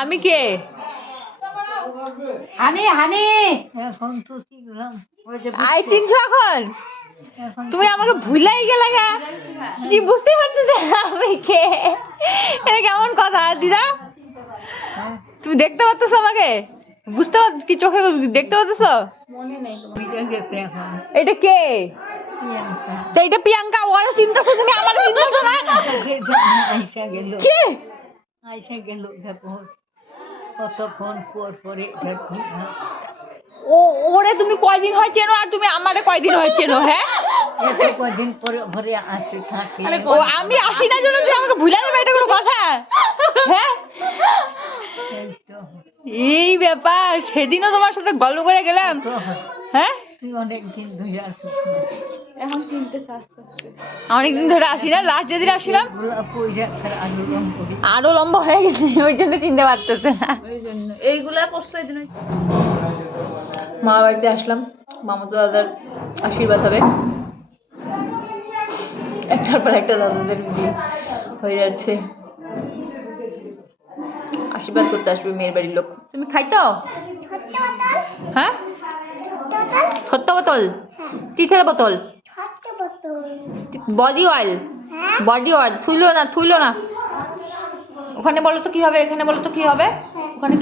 আমি কে হানি এখন তো শিখলাম আই চিনছো এখন তুমি আমাকে ভুলাই গেলে গা জি বুঝতে পারতেছ আমি কে এটা কেমন কথা দিদা তুমি দেখতে পাচ্ছ আমাকে বুঝতে পারছ কি চোখে দেখতে পাচ্ছ মনে নেই তোমার গেছে এখন এটা কে তো এটা প্রিয়াঙ্কা ওর চিন্তাছো তুমি আমার চিন্তাছো না আইসা গেল কে আইসা গেল দেখো কতক্ষণ পরে ও ওরে তুমি কয়দিন হয় চেনো আর তুমি আমারে কয়দিন হয় চেনো হ্যাঁ এত কদিন পরে আসে থাকে ও আমি আসি না জন্য তুই আমাকে ভুলে যাবে এটা কোনো কথা হ্যাঁ এই ব্যাপার সেদিনও তোমার সাথে গল্প করে গেলাম হ্যাঁ তুই অনেকদিন ধরে আসিস এখন চিনতে অনেকদিন ধরে আসি না লাস্ট যেদিন আসছিলাম আরো লম্বা হয়ে গেছে ওই জন্য চিনতে পারতেছে না ওই জন্য এইগুলা পড়ছে এই জন্য মা বাড়িতে আসলাম মামাতো দাদার আশীর্বাদ হবে একটার পর একটা দাদাদের বিয়ে হয়ে যাচ্ছে আশীর্বাদ করতে আসবে মেয়ের বাড়ির লোক তুমি খাইতো হ্যাঁ ছোট্ট বোতল তিথের বোতল বডি অয়েল থুইলো না ওখানে বলো তো কি হবে এখানে বলো তো কি হবে ওখানে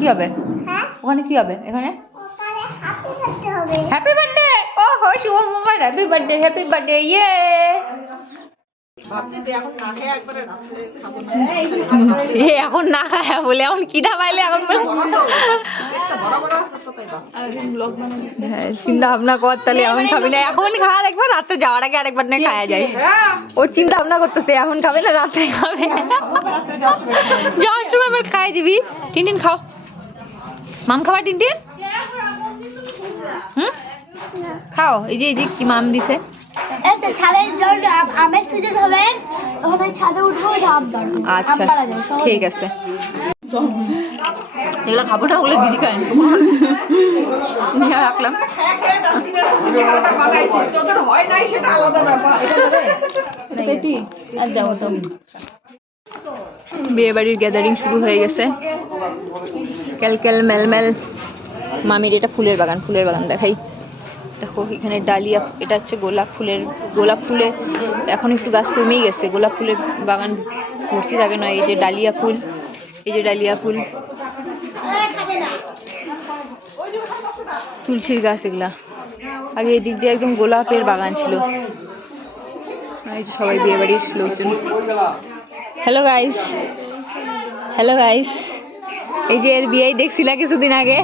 কি হবে এখানে হ্যাপি বার্থডে ও হো শুভ মামা হ্যাপি বার্থডে ইয়ে এখন না খায় বলে এখন কিনা পাইলে এখন হ্যাঁ চিন্তা ভাবনা কর তাহলে এখন খাবি না এখন খাওয়ার একবার রাত্রে যাওয়ার আগে আরেকবার না খাওয়া যায় ও চিন্তা ভাবনা করতেছে এখন খাবে না রাত্রে খাবে যাওয়ার সময় আবার খাই দিবি টিনটিন খাও মাম খাবা টিনটিন হুম খাও এই যে কি মাম দিছে আমের সিজন হবে ওখানে ছাদে উঠবো আচ্ছা ঠিক আছে এগুলো খাবো না ওগুলো দিদি খায় নিয়ে রাখলাম বিয়ে বাড়ির গ্যাদারিং শুরু হয়ে গেছে ক্যালক্যাল মেলমেল মামির এটা ফুলের বাগান দেখাই দেখো এখানে ডালিয়া এটা হচ্ছে গোলাপ ফুলে এখন একটু গাছ কমেই গেছে গোলাপ ফুলের বাগান ভর্তি থাকে না এই যে ডালিয়া ফুল তুলসীর গাছ এগুলা আগে এদিক দিয়ে একদম গোলাপের বাগান ছিল এই যে সবাই বিয়ে বাড়ির লোকজন হ্যালো গাইস এই যে এর বিয়েই দেখছিলা কিছুদিন আগে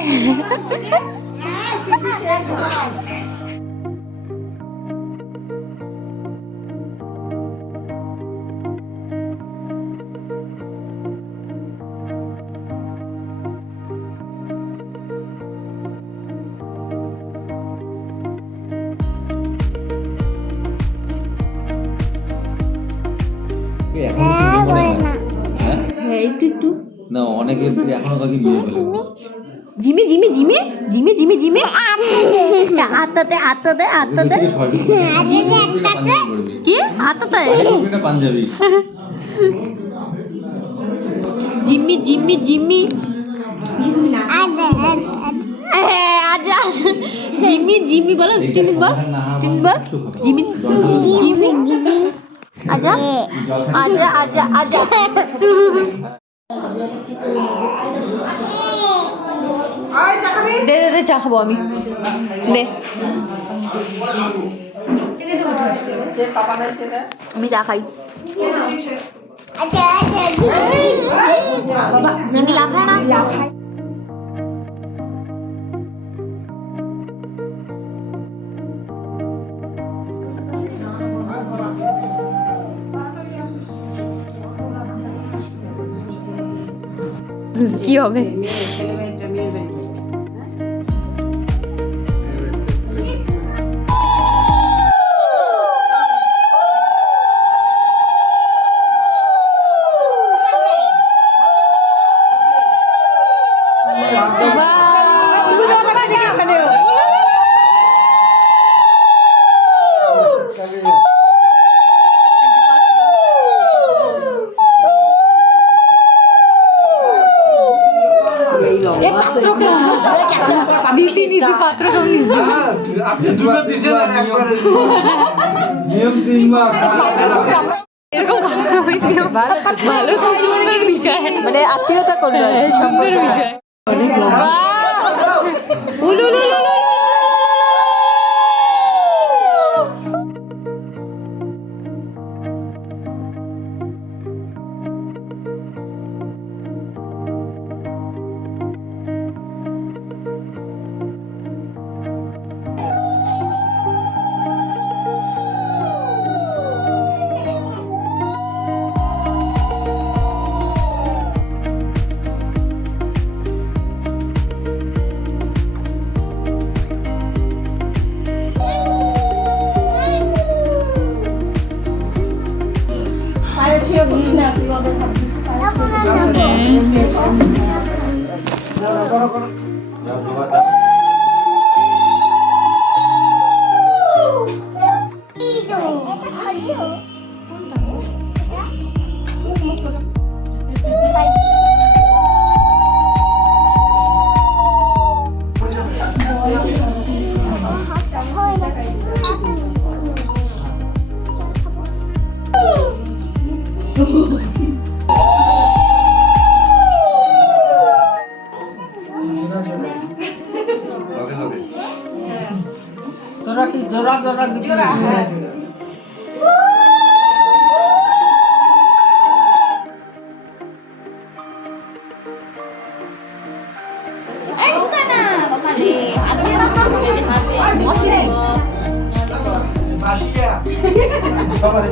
না অনেকে এখনো বাকি বিয়ে ফেলে জিমি আতাতে কি আতাতে পাঞ্জাবি জিমি আচ্ছা জিমি বলো জিমি আচ্ছা দে চা খাবো আমি দে আমি চা খাই জিমি লাফায় না কি হবে নিচি নিচি পাত্র কেমন নিচি এরকম কথা হইছে। ভালো তো সুন্দর বিষয় মানে আত্মীয়তা করলো সুন্দর বিষয় অনেক লম্বা তোরা কি জোরা জোরা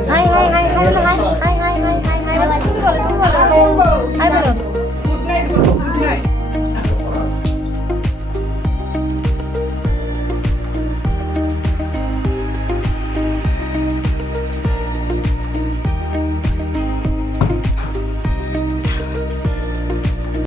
হাই হাই হাই হাই হাই হাই হাই হাই হাই হাই হাই